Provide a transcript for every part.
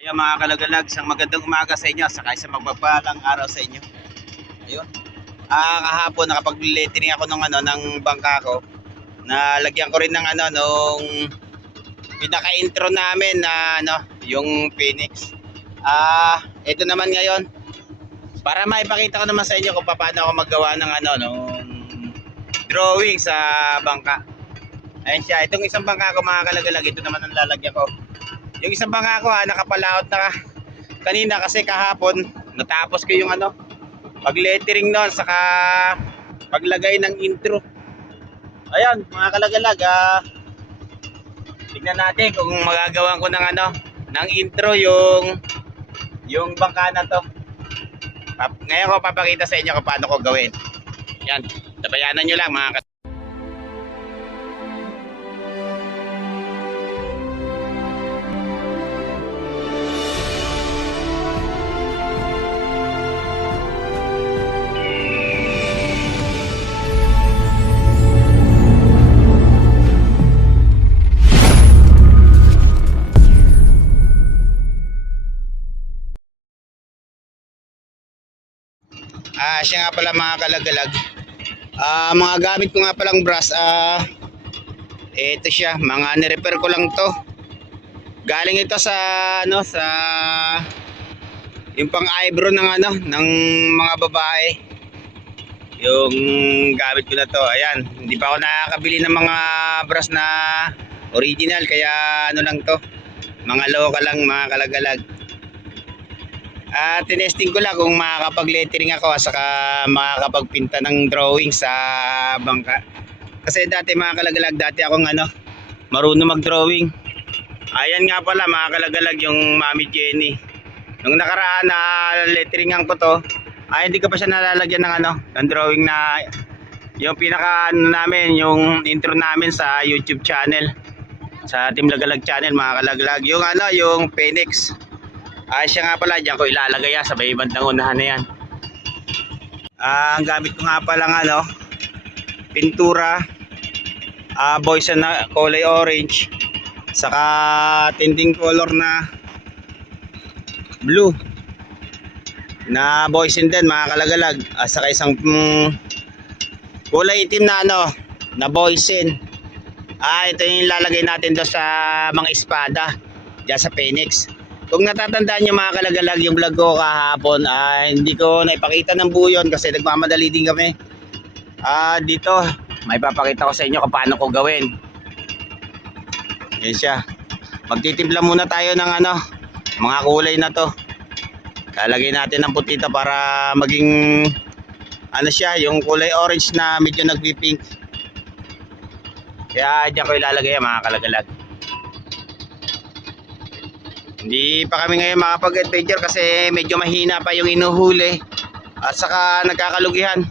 Kaya mga kalagalag, isang magandang umaga sa inyo saka isang magpagpalang araw sa inyo. Ayun. Kahapon nakapag-lettering ako ng bangka ko. Nalagyan ko rin ng nung pinaka-intro namin na yung Phoenix. Ito naman ngayon para maipakita ko naman sa inyo kung paano ako maggawa ng nung drawing sa bangka. Ayun siya, itong isang bangka ko mga kalagalag, ito naman ang lalagyan ko. Yung isang bangka ko nakapalaot na kanina kasi kahapon natapos ko yung pag-lettering noon saka paglagay ng intro. Ayun, mga kalagalag, tignan natin kung magagawa ko ng ng intro yung bangka na to. Ngayon ko papakita sa inyo kung paano ko gawin. Yan, tabayanan nyo lang mga siya nga pala mga kalagalag. Mga gamit ko nga palang brush, ito siya, mga nirepair ko lang to. Galing ito sa sa yung pang eyebrow ng mga babae. Yung gamit ko na to. Ayan, hindi pa ako nakakabili ng mga brush na original kaya lang to. Mga local lang mga kalagalag. Tinesting ko lang kung makakapag-lettering ako at saka makakapagpinta ng drawing sa bangka. Kasi dati mga kalagalag, dati akong marunong mag-drawing. Ayan nga pala mga kalagalag yung Mami Jenny. Nung nakaraan na letteringan ko to, hindi ko pa siya nalalagyan ng ng drawing na yung pinaka namin, yung intro namin sa YouTube channel. Sa Team Lagalag channel mga kalagalag. Yung yung Phoenix. Siya nga pala, diyan ko ilalagay sa may bandang unahan na yan. Ang gamit ko nga pala pintura, boys na kulay orange, saka tinting color na blue na boysen din mga kalagalag, saka isang kulay itim na na boysen. Ito yung ilalagay natin doon sa mga espada diyan sa Phoenix. Kung natatandaan nyo mga kalagalag yung vlog ko kahapon, hindi ko naipakita ng buo yun kasi nagmamadali din kami. Dito may papakita ko sa inyo kung paano ko gawin. Yan siya. Magtitimpla muna tayo ng mga kulay na to. Lalagay natin ng putita para maging siya, yung kulay orange na medyo nagpi-pink. Kaya diyan ko ilalagay mga kalagalag. Hindi pa kami ngayon makapag-adventure kasi medyo mahina pa yung inuhuli at saka nagkakalugihan.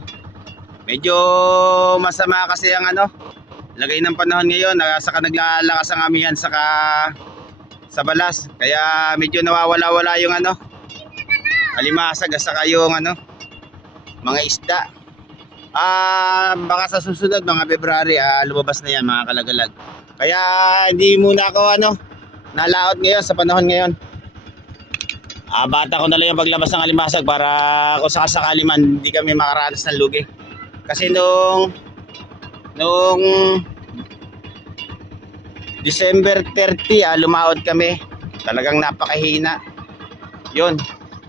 Medyo masama kasi ang lagay ng panahon ngayon, saka naglalakas ang amihan saka sa balas. Kaya medyo nawawala-wala yung alimasag at saka yung mga isda. Baka sa susunod mga February lumabas na yan mga kalagalag. Kaya hindi muna ako nalaot ngayon sa panahon ngayon. Bata ko na lang yung paglabas ng alimasag para kung sakasakali man hindi kami makaranas ng lugi. Kasi nung December 30 lumaot kami. Talagang napakahina. Yun,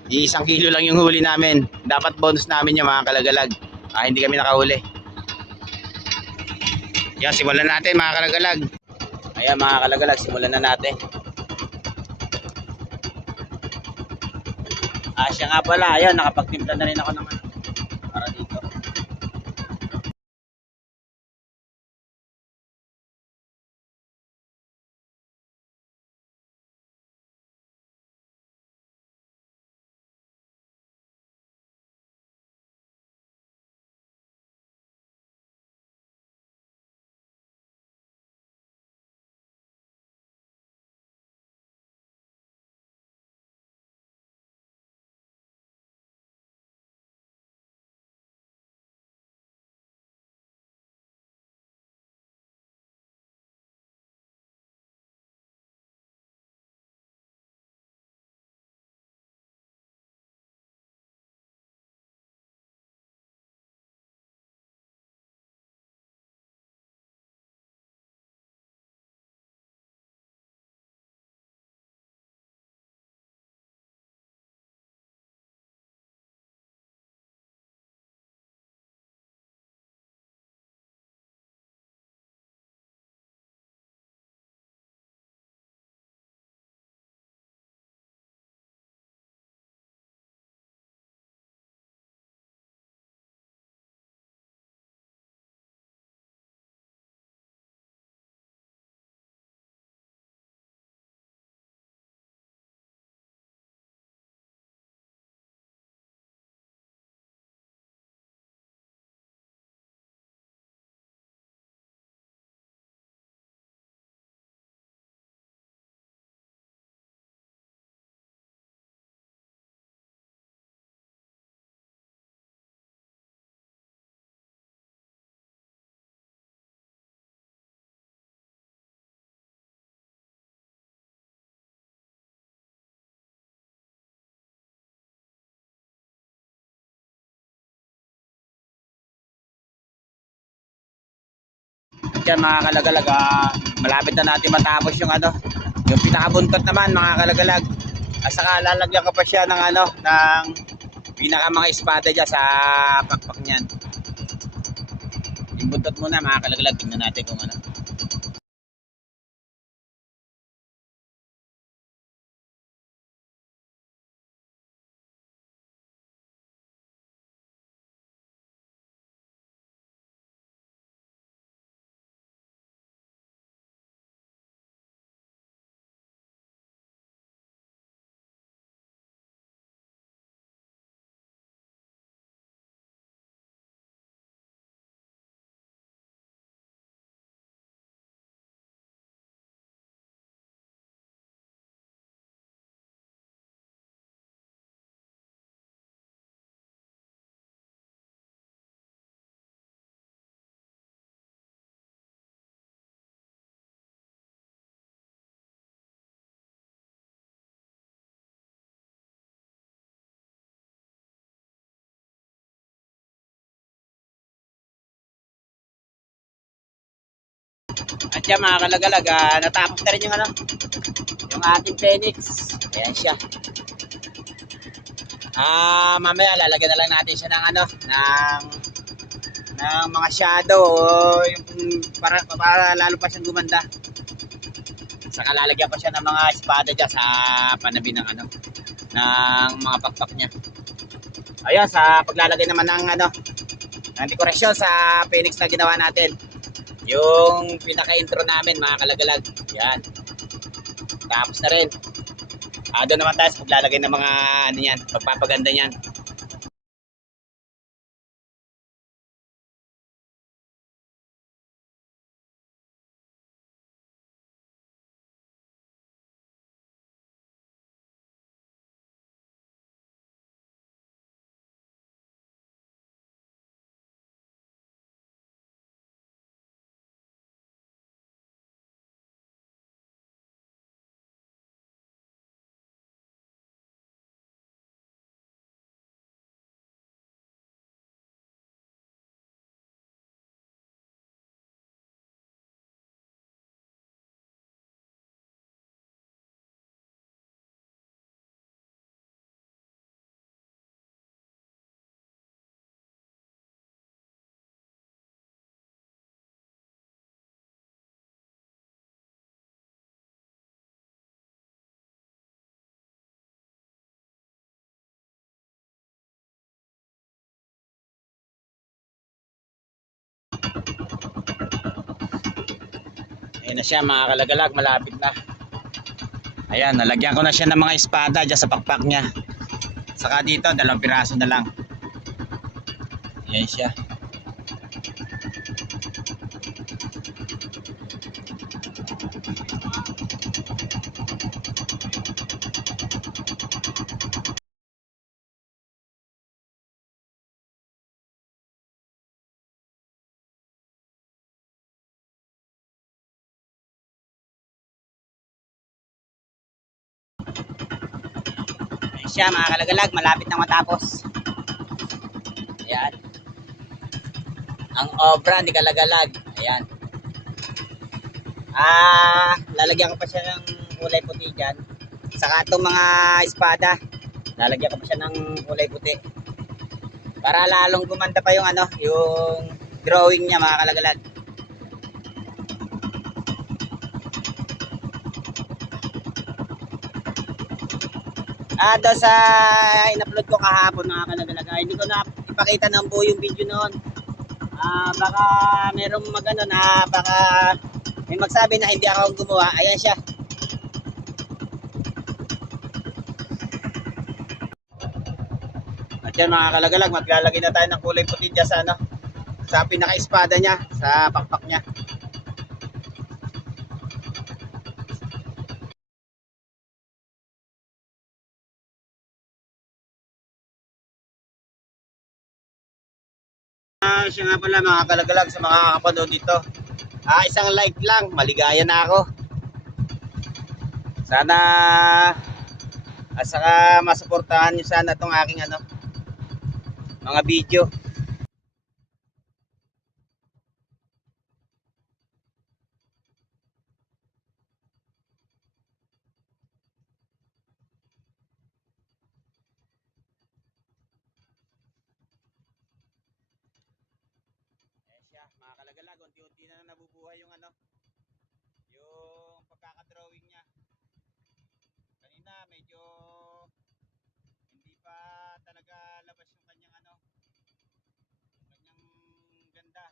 1 kilo lang yung huli namin. Dapat bonus namin yung mga kalagalag. Hindi kami nakahuli. Yan, simulan natin mga kalagalag. Ayan mga kalagalag, simulan na natin. Siya nga pala, ayan, nakapagtimpla na rin ako ng para dito. At yan mga kalagalag, malapit na natin matapos yung ano, yung pinakabuntot naman mga kalagalag. At saka lalagyan ko pa siya ng ano, ng pinaka mga espada dyan sa pakpak niyan. Yung buntot muna mga kalagalag, tingnan natin kung ano. At yan mga kalagalag, natapos na rin yung ano, yung ating Phoenix. Ayan siya. Mamaya lalagyan na lang natin siya ng ano, ng mga shadow, yung para lalo pa siyang gumanda. Saka lalagyan pa siya ng mga espada dyan sa panabi ng ano, ng mga pakpak niya. Ayun, sa paglalagay naman ng ano, ng dekorasyon sa Phoenix na ginawa natin. Yung pinaka-intro namin mga kalagalag. Yan. Tapos na rin. Doon naman tayo sa paglalagay ng mga ano yan, pagpapaganda niyan. Ayan na siya mga kalagalag, malapit na. Ayan, nalagyan ko na siya ng mga espada dyan sa pakpak niya. Saka dito, 2 piraso na lang. Ayan siya. Siya mga kalagalag, malapit na matapos. Ayan. Ang obra ni kalagalag. Ayan. Lalagyan ko pa siya ng kulay puti dyan. Saka itong mga espada, lalagyan ko pa siya ng kulay puti. Para lalong gumanda pa yung ano, yung drawing niya mga kalagalag. Doon sa in-upload ko kahapon mga kalagalag, hindi ko na ipakita ng buo yung video noon. Baka merong magano na baka may magsabi na hindi ako gumawa. Ayan siya. At yan mga kalagalag, maglalagay na tayo ng kulay puti dyan sa ano, sa pinaka-espada niya, sa pakpak niya. Siya nga pala mga kalagalag sa mga kapanood dito. Isang like lang, maligaya na ako. Sana saka masuportahan niyo sana itong aking ano, mga video. unti-unti na nabubuhay yung ano, yung pagkakadrawing niya. Kanina medyo hindi pa talaga labas yung kanyang ano, yung kanyang ganda.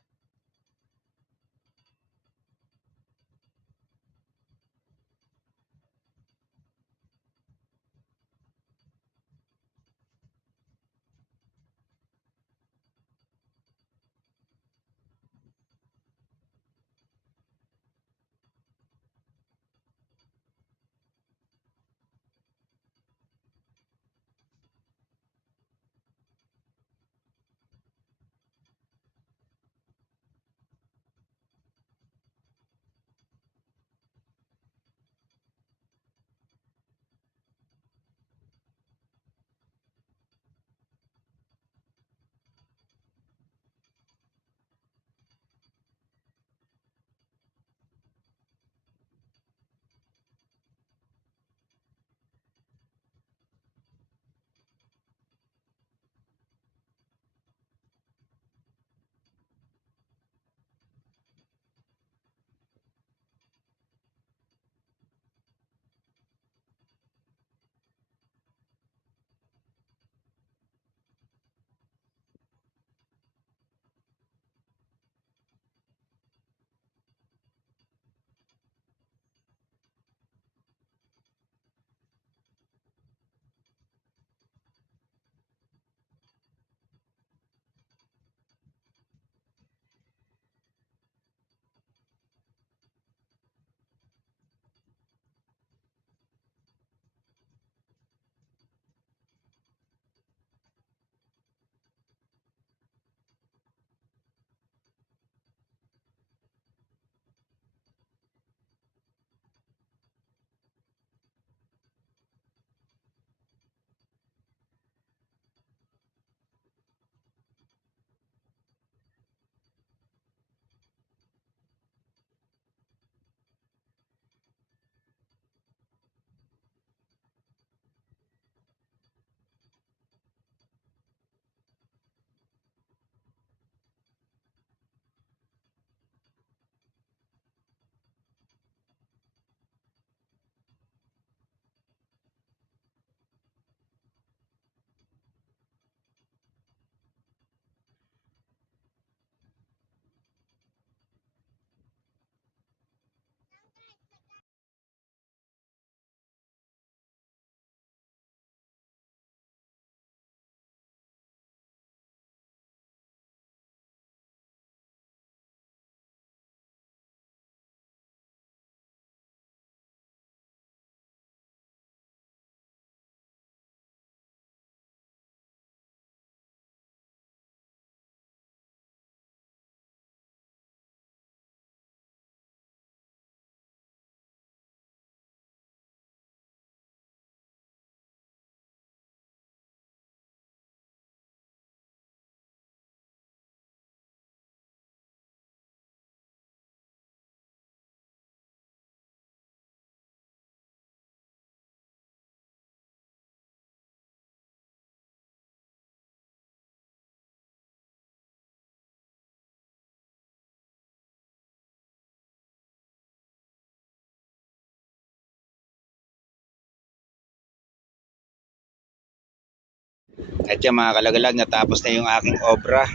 At yan mga kalagalag, natapos na yung aking obra.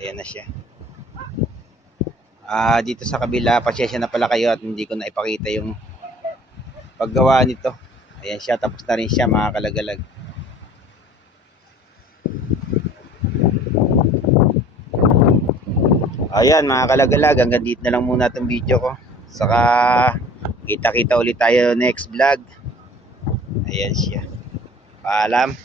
Ayan na siya. Dito sa kabila, pasyensya na pala kayo at hindi ko na ipakita yung paggawa nito. Ayan siya, tapos na rin siya mga kalagalag. Ayan mga kalagalag, hanggang dito na lang muna itong video ko. Saka kita-kita ulit tayo next vlog. Ayan siya. Paalam.